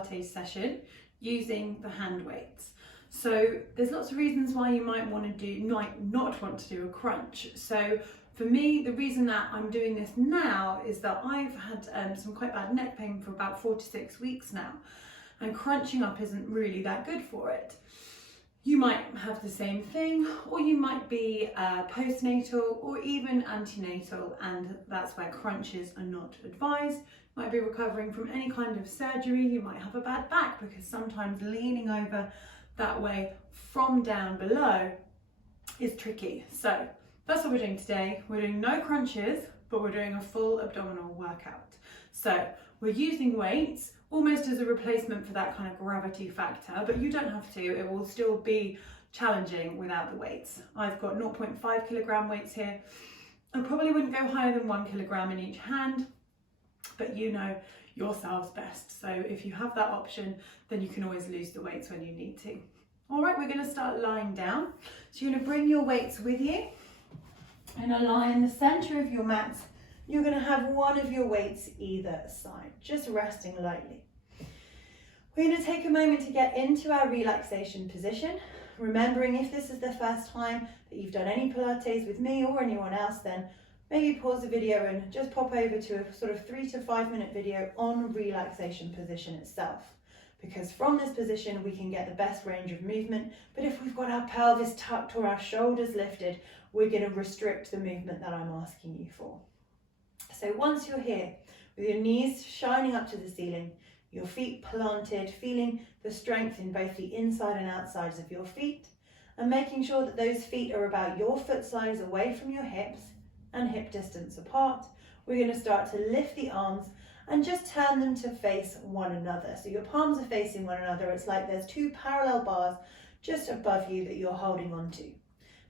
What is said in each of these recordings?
Pilates session using the hand weights. So there's lots of reasons why you might not want to do a crunch. So for me, the reason that I'm doing this now is that I've had some quite bad neck pain for about 4 to 6 weeks now, and crunching up isn't really that good for it. You might have the same thing, or you might be postnatal or even antenatal, and that's where crunches are not advised. You might be recovering from any kind of surgery, you might have a bad back, because sometimes leaning over that way from down below is tricky. So that's what we're doing today. We're doing no crunches, but we're doing a full abdominal workout. So we're using weights almost as a replacement for that kind of gravity factor, but you don't have to. It will still be challenging without the weights. I've got 0.5 kilogram weights here. I probably wouldn't go higher than 1 kilogram in each hand, but you know yourselves best. So if you have that option, then you can always lose the weights when you need to. All right, we're going to start lying down. So you're going to bring your weights with you and lie in the center of your mat. You're going to have one of your weights either side, just resting lightly. We're going to take a moment to get into our relaxation position. Remembering, if this is the first time that you've done any Pilates with me or anyone else, then maybe pause the video and just pop over to a sort of 3 to 5 minute video on relaxation position itself. Because from this position, we can get the best range of movement. But if we've got our pelvis tucked or our shoulders lifted, we're going to restrict the movement that I'm asking you for. So once you're here, with your knees shining up to the ceiling, your feet planted, feeling the strength in both the inside and outsides of your feet, and making sure that those feet are about your foot size away from your hips and hip distance apart, we're going to start to lift the arms and just turn them to face one another. So your palms are facing one another. It's like there's 2 parallel bars just above you that you're holding on to.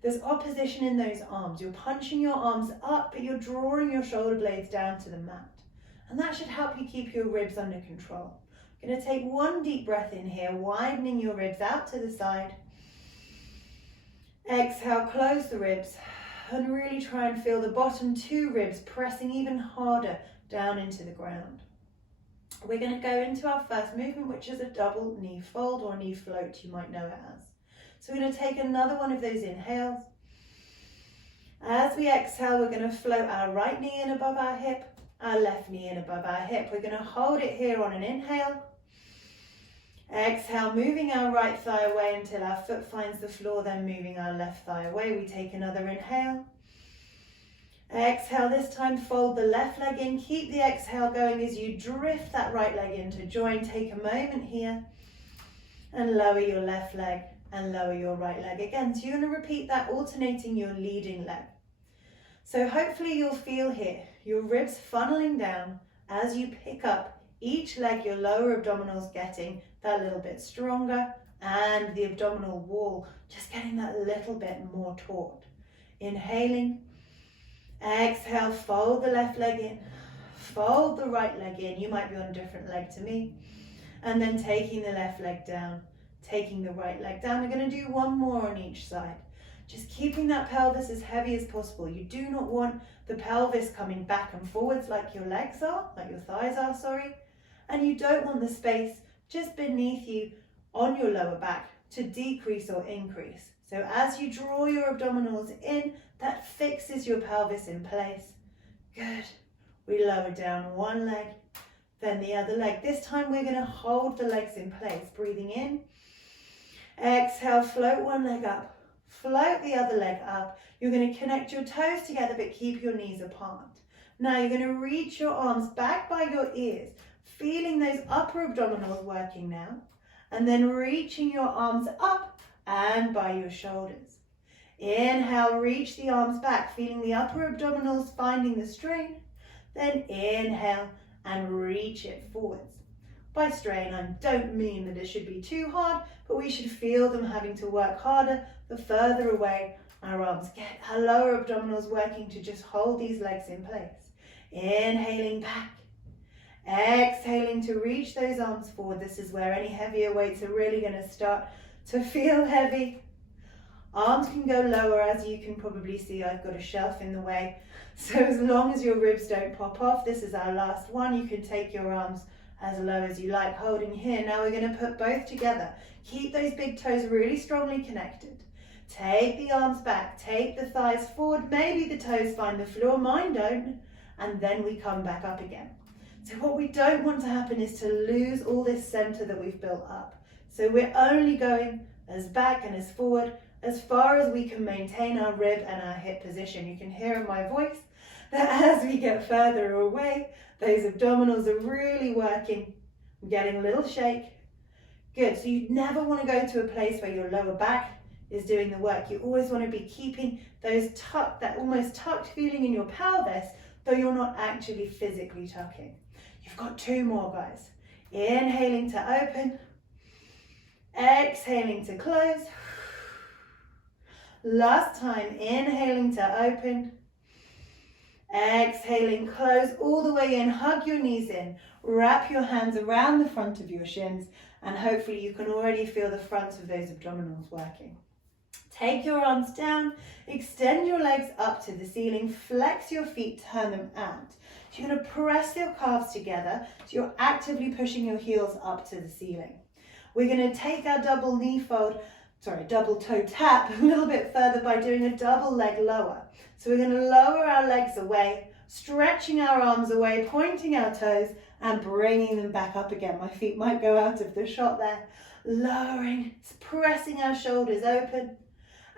There's opposition in those arms. You're punching your arms up, but you're drawing your shoulder blades down to the mat. And that should help you keep your ribs under control. You're going to take one deep breath in here, widening your ribs out to the side. Exhale, close the ribs, and really try and feel the bottom 2 ribs pressing even harder down into the ground. We're going to go into our first movement, which is a double knee fold or knee float, you might know it as. So we're going to take another one of those inhales. As we exhale, we're going to float our right knee in above our hip, our left knee in above our hip. We're going to hold it here on an inhale. Exhale, moving our right thigh away until our foot finds the floor, then moving our left thigh away. We take another inhale. Exhale, this time fold the left leg in. Keep the exhale going as you drift that right leg in to join. Take a moment here and lower your left leg and lower your right leg again. So you're going to repeat that, alternating your leading leg. So hopefully you'll feel here your ribs funneling down as you pick up each leg, your lower abdominals getting that little bit stronger, and the abdominal wall just getting that little bit more taut. Inhaling, exhale, fold the left leg in, fold the right leg in. You might be on a different leg to me. And then taking the left leg down, taking the right leg down. We're going to do one more on each side. Just keeping that pelvis as heavy as possible. You do not want the pelvis coming back and forwards like your legs are, like your thighs are, sorry. And you don't want the space just beneath you on your lower back to decrease or increase. So as you draw your abdominals in, that fixes your pelvis in place. Good. We lower down one leg, then the other leg. This time we're going to hold the legs in place, breathing in. Exhale, float one leg up, float the other leg up. You're going to connect your toes together, but keep your knees apart. Now you're going to reach your arms back by your ears, feeling those upper abdominals working now, and then reaching your arms up and by your shoulders. Inhale, reach the arms back, feeling the upper abdominals finding the strain. Then inhale and reach it forwards. By strain, I don't mean that it should be too hard, but we should feel them having to work harder the further away our arms get. Our lower abdominals working to just hold these legs in place. Inhaling back. Exhaling to reach those arms forward. This is where any heavier weights are really going to start to feel heavy. Arms can go lower. As you can probably see, I've got a shelf in the way. So as long as your ribs don't pop off, this is our last one. You can take your arms as low as you like, holding here. Now we're going to put both together. Keep those big toes really strongly connected. Take the arms back, take the thighs forward. Maybe the toes find the floor, mine don't. And then we come back up again. So what we don't want to happen is to lose all this center that we've built up. So we're only going as back and as forward as far as we can maintain our rib and our hip position. You can hear in my voice that as we get further away, those abdominals are really working. I'm getting a little shake. Good, so you never want to go to a place where your lower back is doing the work. You always want to be keeping those tucked, that almost tucked feeling in your pelvis, though you're not actually physically tucking. You've got 2 more, guys. Inhaling to open, exhaling to close. Last time, inhaling to open, exhaling, close all the way in, hug your knees in, wrap your hands around the front of your shins, and hopefully you can already feel the fronts of those abdominals working. Take your arms down, extend your legs up to the ceiling, flex your feet, turn them out. You're going to press your calves together, so you're actively pushing your heels up to the ceiling. We're going to take our double toe tap a little bit further by doing a double leg lower. So we're going to lower our legs away, stretching our arms away, pointing our toes and bringing them back up again. My feet might go out of the shot there. Lowering, pressing our shoulders open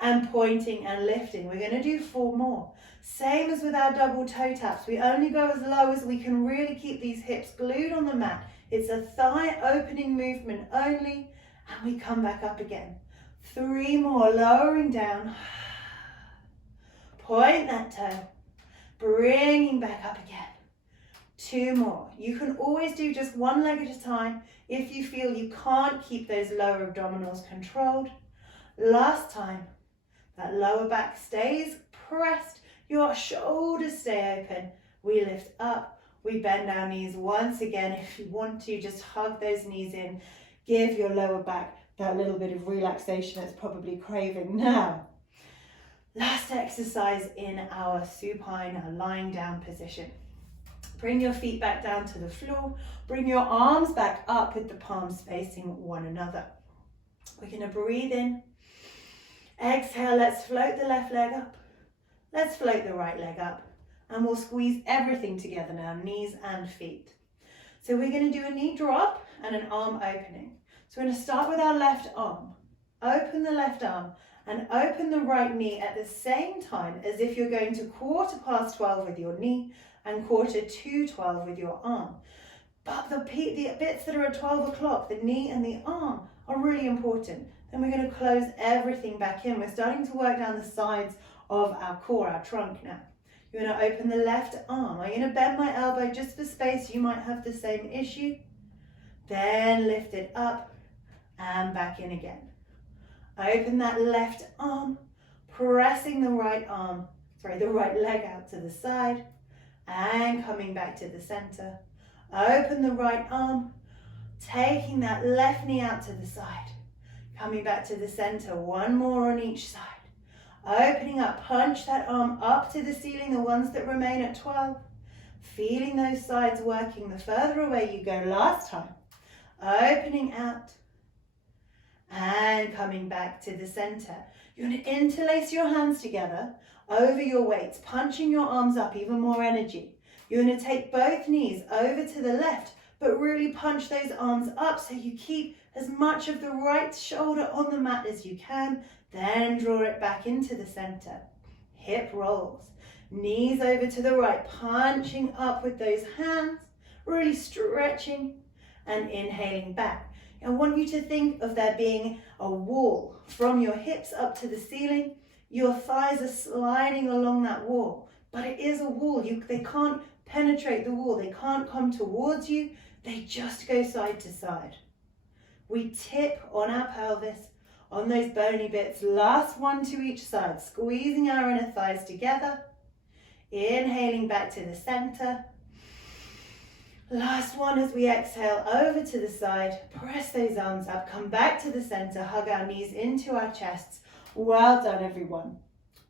and pointing and lifting. We're going to do 4 more. Same as with our double toe taps. We only go as low as we can really keep these hips glued on the mat. It's a thigh opening movement only, and we come back up again. 3 more, lowering down. Point that toe, bringing back up again. 2 more. You can always do just 1 leg at a time if you feel you can't keep those lower abdominals controlled. Last time, that lower back stays pressed, your shoulders stay open. We lift up, we bend our knees once again. If you want to, just hug those knees in. Give your lower back that little bit of relaxation it's probably craving now. Last exercise in our supine, our lying down position. Bring your feet back down to the floor. Bring your arms back up with the palms facing one another. We're going to breathe in. Exhale, let's float the left leg up. Let's float the right leg up. And we'll squeeze everything together now, knees and feet. So we're going to do a knee drop and an arm opening. So we're going to start with our left arm. Open the left arm and open the right knee at the same time as if you're going to 12:15 with your knee and 12:45 with your arm. But the bits that are at 12 o'clock, the knee and the arm, are really important. Then we're going to close everything back in. We're starting to work down the sides of our core, our trunk now. You're going to open the left arm. I'm going to bend my elbow just for space. You might have the same issue. Then lift it up and back in again. Open that left arm, pressing the right leg out to the side and coming back to the center. Open the right arm, taking that left knee out to the side, coming back to the center. 1 more on each side. Opening up, punch that arm up to the ceiling, the ones that remain at 12. Feeling those sides working the further away you go last time. Opening out and coming back to the center. You're going to interlace your hands together over your weights, punching your arms up, even more energy. You're going to take both knees over to the left, but really punch those arms up so you keep as much of the right shoulder on the mat as you can. Then draw it back into the center. Hip rolls. Knees over to the right, punching up with those hands, really stretching and inhaling back. I want you to think of there being a wall from your hips up to the ceiling. Your thighs are sliding along that wall, but it is a wall. They can't penetrate the wall. They can't come towards you. They just go side to side. We tip on our pelvis, on those bony bits. Last one to each side, squeezing our inner thighs together. Inhaling back to the center. Last one as we exhale over to the side, press those arms up, come back to the center, hug our knees into our chests. Well done, everyone.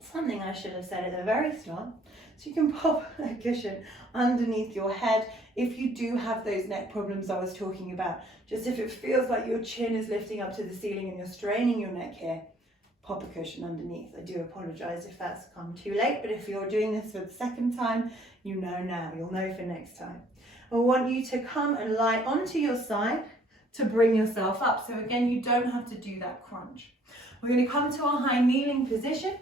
something I should have said at the very start. So you can pop a cushion underneath your head if you do have those neck problems I was talking about. Just if it feels like your chin is lifting up to the ceiling and you're straining your neck here, pop a cushion underneath. I do apologise if that's come too late, but if you're doing this for the second time, you know now, you'll know for next time. I want you to come and lie onto your side to bring yourself up. So again, you don't have to do that crunch. We're going to come to our high kneeling position.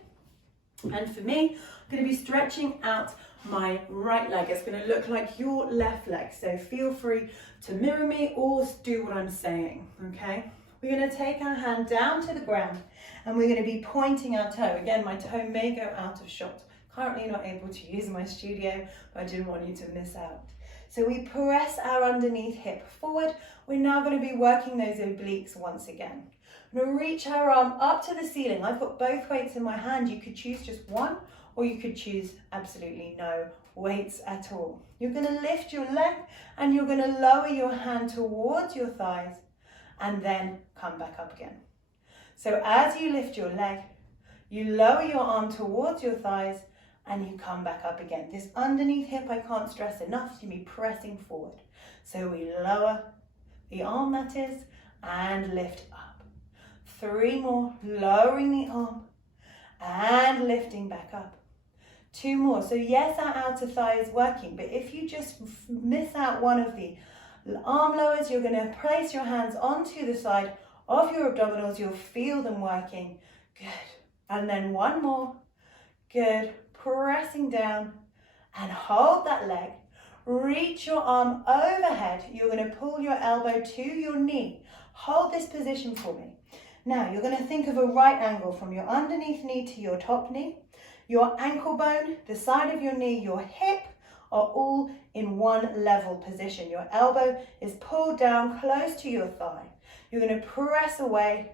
And for me, I'm going to be stretching out my right leg. It's going to look like your left leg. So feel free to mirror me or do what I'm saying, okay? We're going to take our hand down to the ground and we're going to be pointing our toe. Again, my toe may go out of shot. Currently not able to use my studio, but I didn't want you to miss out. So we press our underneath hip forward. We're now going to be working those obliques once again. I'm going to reach our arm up to the ceiling. I've got both weights in my hand. You could choose just one, or you could choose absolutely no weights at all. You're going to lift your leg and you're going to lower your hand towards your thighs and then come back up again. So as you lift your leg, you lower your arm towards your thighs and you come back up again. This underneath hip, I can't stress enough, to be pressing forward. So we lower the arm, that is, and lift up. 3 more, lowering the arm and lifting back up. 2 more. So yes, our outer thigh is working, but if you just miss out one of the arm lowers, you're going to place your hands onto the side of your abdominals. You'll feel them working. Good. And then 1 more. Good. Pressing down and hold that leg. Reach your arm overhead. You're going to pull your elbow to your knee. Hold this position for me. Now you're going to think of a right angle from your underneath knee to your top knee. Your ankle bone, the side of your knee, your hip are all in one level position. Your elbow is pulled down close to your thigh. You're going to press away.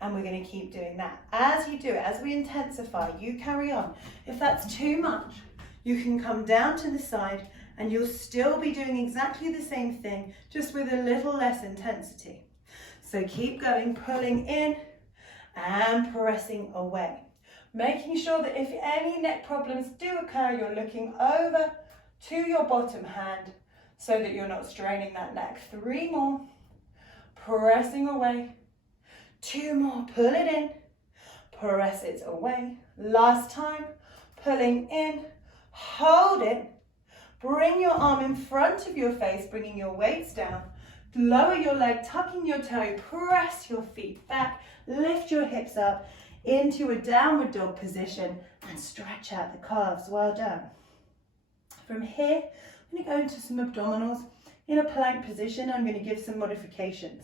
And we're going to keep doing that. As you do it, as we intensify, you carry on. If that's too much, you can come down to the side and you'll still be doing exactly the same thing, just with a little less intensity. So keep going, pulling in and pressing away. Making sure that if any neck problems do occur, you're looking over to your bottom hand so that you're not straining that neck. 3 more, pressing away. 2 more, pull it in, press it away. Last time, pulling in, hold it, bring your arm in front of your face, bringing your weights down, lower your leg, tucking your toe, press your feet back, lift your hips up into a downward dog position and stretch out the calves. Well done. From here, I'm going to go into some abdominals. In a plank position, I'm going to give some modifications.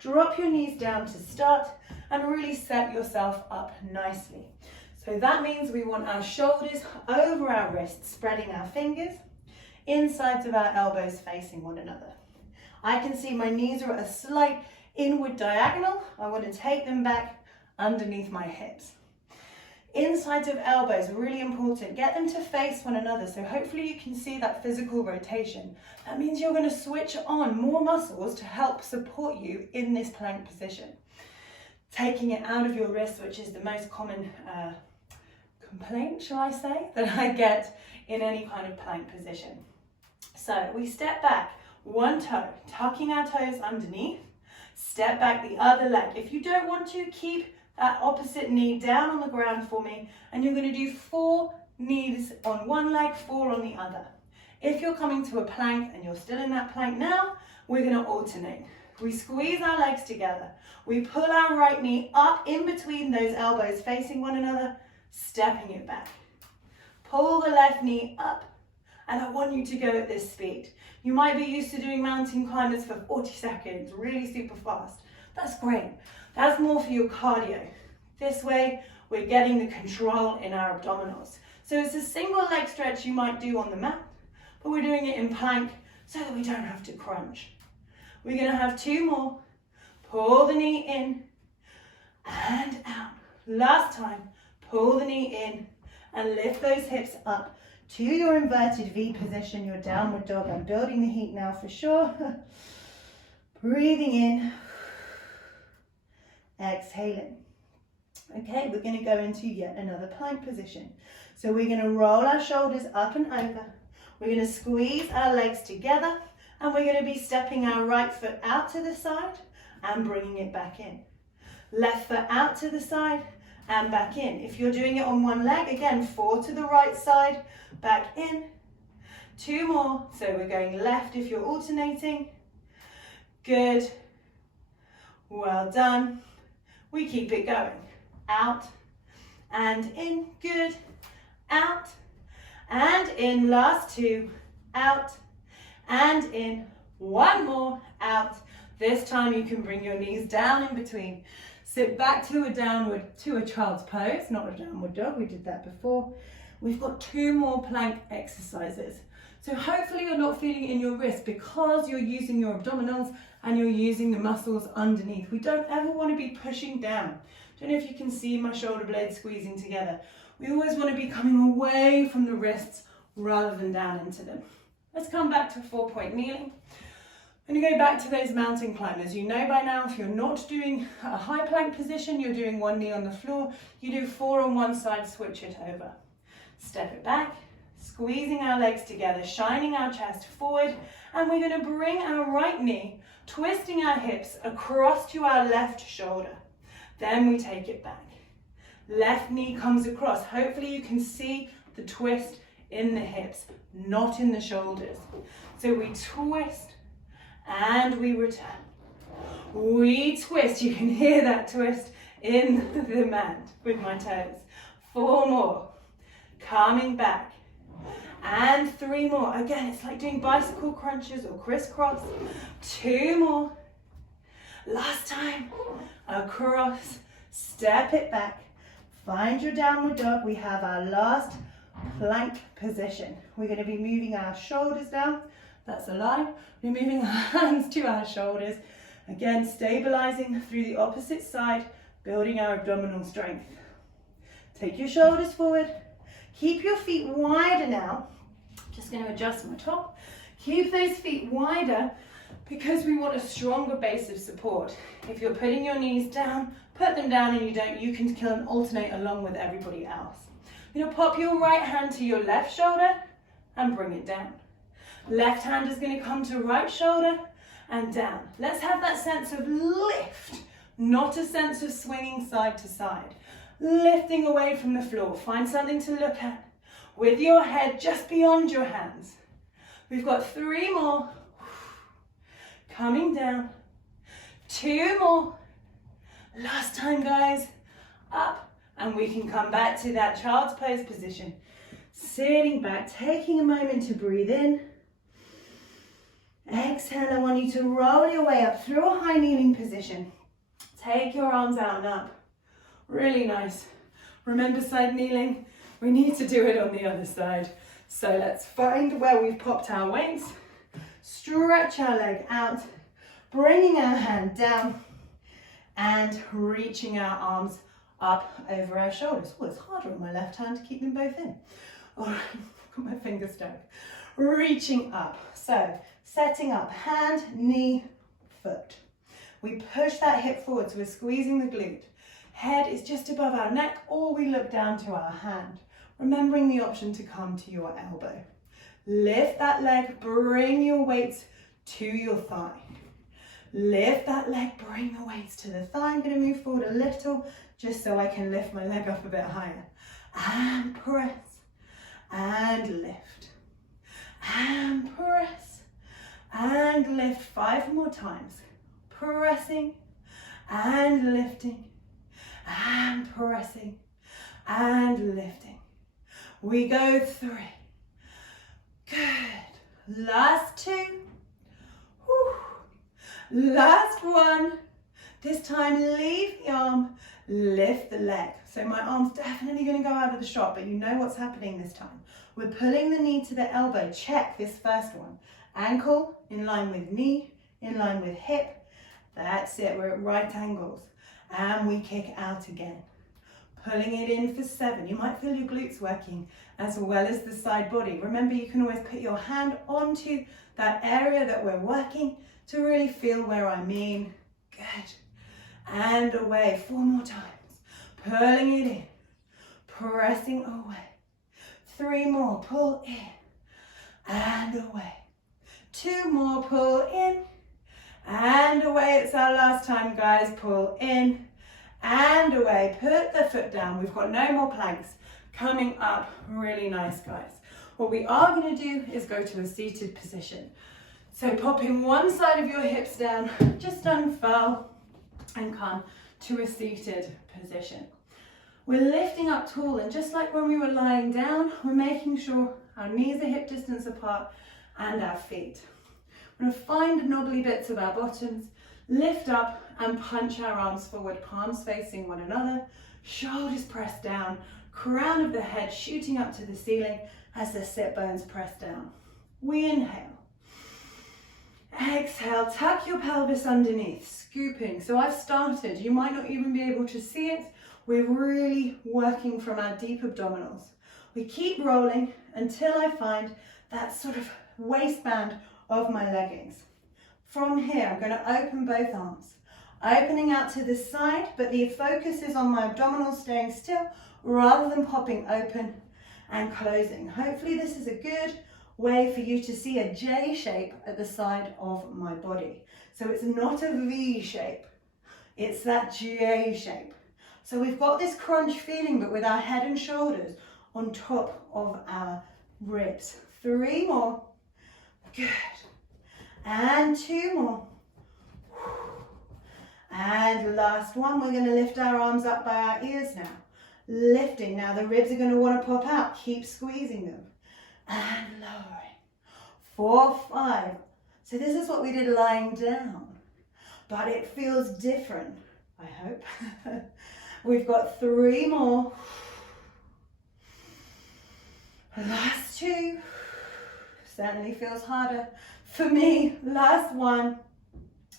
Drop your knees down to start and really set yourself up nicely. So that means we want our shoulders over our wrists, spreading our fingers, insides of our elbows facing one another. I can see my knees are at a slight inward diagonal. I want to take them back underneath my hips. Insides of elbows are really important. Get them to face one another. So hopefully you can see that physical rotation. That means you're going to switch on more muscles to help support you in this plank position. Taking it out of your wrists, which is the most common complaint, shall I say, that I get in any kind of plank position. So we step back, 1 toe, tucking our toes underneath, step back the other leg. If you don't want to, keep that opposite knee down on the ground for me, and you're going to do 4 knees on one leg, 4 on the other. If you're coming to a plank and you're still in that plank now, we're going to alternate. We squeeze our legs together. We pull our right knee up in between those elbows facing one another, stepping it back. Pull the left knee up, and I want you to go at this speed. You might be used to doing mountain climbers for 40 seconds, really super fast. That's great. That's more for your cardio. This way, we're getting the control in our abdominals. So it's a single leg stretch you might do on the mat, but we're doing it in plank so that we don't have to crunch. We're going to have 2 more. Pull the knee in and out. Last time, pull the knee in and lift those hips up to your inverted V position, your downward dog. I'm building the heat now for sure. Breathing in, exhaling. Okay, we're going to go into yet another plank position. So we're going to roll our shoulders up and over. We're going to squeeze our legs together, and we're going to be stepping our right foot out to the side and bringing it back in. Left foot out to the side and back in. If you're doing it on one leg, again, 4 to the right side, back in. 2 more. So we're going left if you're alternating. Good. Well done. We keep it going. Out and in. Good. Out and in. Last 2. Out and in. 1 more. Out. This time you can bring your knees down in between. Sit back to a child's pose, not a downward dog. We did that before. We've got 2 more plank exercises. So hopefully you're not feeling it in your wrist because you're using your abdominals and you're using the muscles underneath. We don't ever want to be pushing down. Don't know if you can see my shoulder blades squeezing together. We always want to be coming away from the wrists rather than down into them. Let's come back to 4-point kneeling. I'm going to go back to those mountain climbers. You know by now, if you're not doing a high plank position, you're doing 1 knee on the floor. You do 4 on one side, switch it over. Step it back, squeezing our legs together, shining our chest forward, and we're going to bring our right knee, twisting our hips across to our left shoulder. Then we take it back. Left knee comes across. Hopefully you can see the twist in the hips, not in the shoulders. So we twist and we return. We twist. You can hear that twist in the mat with my toes. 4 more. Coming back. And 3 more. Again, it's like doing bicycle crunches or crisscross. 2 more. Last time. Across. Step it back. Find your downward dog. We have our last plank position. We're going to be moving our shoulders down. That's a line. We're moving our hands to our shoulders. Again, stabilizing through the opposite side, building our abdominal strength. Take your shoulders forward. Keep your feet wider now. Just going to adjust my top. Keep those feet wider because we want a stronger base of support. If you're putting your knees down, put them down, and you can alternate along with everybody else. You're going to pop your right hand to your left shoulder and bring it down. Left hand is going to come to right shoulder and down. Let's have that sense of lift, not a sense of swinging side to side. Lifting away from the floor. Find something to look at with your head just beyond your hands. We've got 3 more. Coming down. 2 more. Last time, guys. Up. And we can come back to that child's pose position. Sitting back, taking a moment to breathe in. Exhale, I want you to roll your way up through a high kneeling position. Take your arms out and up. Really nice. Remember side kneeling? We need to do it on the other side. So let's find where we've popped our weights. Stretch our leg out, bringing our hand down and reaching our arms up over our shoulders. Oh, it's harder on my left hand to keep them both in. All right, got my fingers stuck. Reaching up. So setting up, hand, knee, foot. We push that hip forward, so we're squeezing the glute. Head is just above our neck, or we look down to our hand, remembering the option to come to your elbow. Lift that leg, bring your weights to your thigh. Lift that leg, bring the weights to the thigh. I'm going to move forward a little, just so I can lift my leg up a bit higher. And press, and lift, and press, and lift. 5 more times. Pressing, and lifting, and pressing, and lifting. We go 3. Good. Last 2. Whew. Last 1. This time leave the arm, lift the leg. So my arm's definitely going to go out of the shot, but you know what's happening this time. We're pulling the knee to the elbow. Check this first one. Ankle in line with knee, in line with hip. That's it. We're at right angles. And we kick out again. Pulling it in for 7. You might feel your glutes working as well as the side body. Remember, you can always put your hand onto that area that we're working to really feel where I mean. Good. And away. 4 more times. pulling it in, pressing away. 3 more, pull in and away. 2 more, pull in and away. It's our last time, guys. Pull in and away. Put the foot down. We've got no more planks coming up. Really nice, guys. What we are going to do is go to a seated position. So popping one side of your hips down, just unfurl and come to a seated position. We're lifting up tall, and just like when we were lying down, we're making sure our knees are hip distance apart and our feet. We're going to find knobbly bits of our bottoms, lift up and punch our arms forward, palms facing one another, shoulders pressed down, crown of the head shooting up to the ceiling as the sit bones press down. We inhale. Exhale, tuck your pelvis underneath, scooping. So I've started, you might not even be able to see it. We're really working from our deep abdominals. We keep rolling until I find that sort of waistband of my leggings. From here, I'm going to open both arms, opening out to the side, but the focus is on my abdominals staying still rather than popping open and closing. Hopefully this is a good way for you to see a J shape at the side of my body. So it's not a V shape, it's that J shape. So we've got this crunch feeling, but with our head and shoulders on top of our ribs. 3 more. Good. And 2 more. And last one, we're going to lift our arms up by our ears now. Lifting. Now the ribs are going to want to pop out. Keep squeezing them. And lowering. 4, 5. So this is what we did lying down, but it feels different, I hope. We've got 3 more. Last 2. Certainly feels harder for me. Last 1.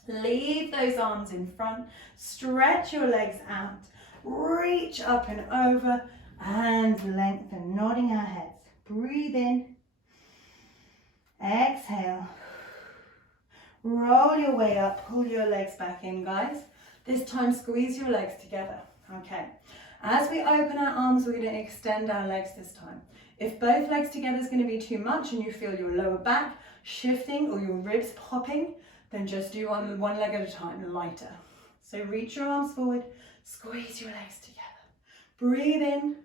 Leave those arms in front. Stretch your legs out. Reach up and over and lengthen, nodding our heads. Breathe in. Exhale. Roll your way up. Pull your legs back in, guys. This time, squeeze your legs together. Okay. As we open our arms, we're going to extend our legs this time. If both legs together is going to be too much and you feel your lower back shifting or your ribs popping, then just do one leg at a time, lighter. So reach your arms forward, squeeze your legs together. Breathe in.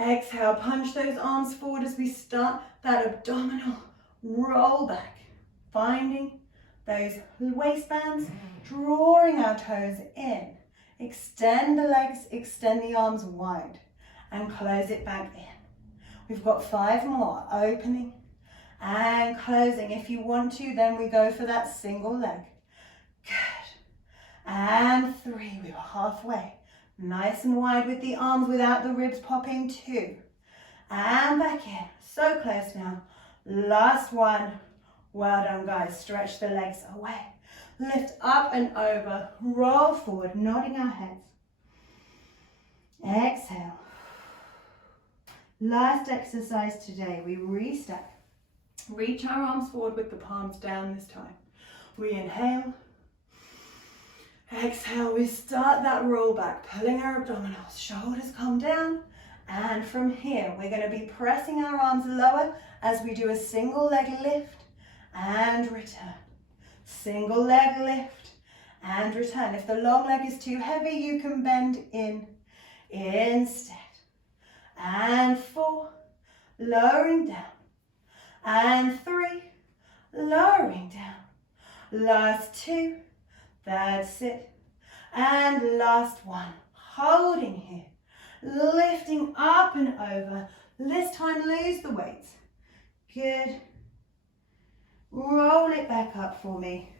Exhale, punch those arms forward as we start that abdominal roll back. Finding those waistbands, drawing our toes in. Extend the legs, extend the arms wide and close it back in. We've got 5 more, opening and closing. If you want to, then we go for that single leg. Good. And 3, we were halfway. Nice and wide with the arms without the ribs popping. 2. And back in. So close now. Last 1. Well done, guys. Stretch the legs away. Lift up and over. Roll forward, nodding our heads. Exhale. Last exercise today. We restack. Reach our arms forward with the palms down this time. We inhale. Exhale, we start that roll back, pulling our abdominals, shoulders come down, and from here we're going to be pressing our arms lower as we do a single leg lift and return. Single leg lift and return. If the long leg is too heavy, you can bend in instead. And 4, lowering down. And 3, lowering down. Last 2. That's it. And last 1. Holding here. Lifting up and over. This time, lose the weight. Good. Roll it back up for me.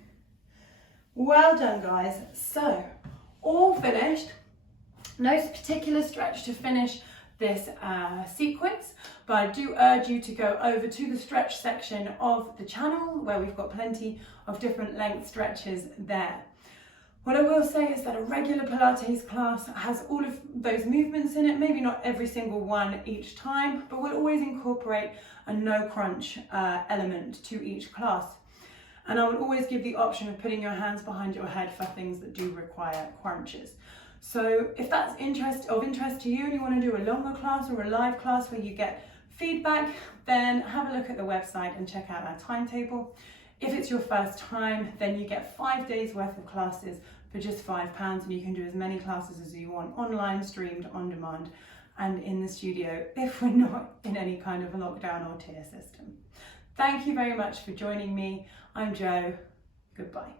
Well done, guys. So, all finished. No particular stretch to finish this sequence, but I do urge you to go over to the stretch section of the channel where we've got plenty of different length stretches there. What I will say is that a regular Pilates class has all of those movements in it, maybe not every single one each time, but we'll always incorporate a no crunch element to each class. And I would always give the option of putting your hands behind your head for things that do require crunches. So if that's of interest to you and you want to do a longer class or a live class where you get feedback, then have a look at the website and check out our timetable. If it's your first time, then you get 5 days worth of classes for just £5, and you can do as many classes as you want, online, streamed, on demand, and in the studio if we're not in any kind of a lockdown or tier system. Thank you very much for joining me. I'm Jo. Goodbye.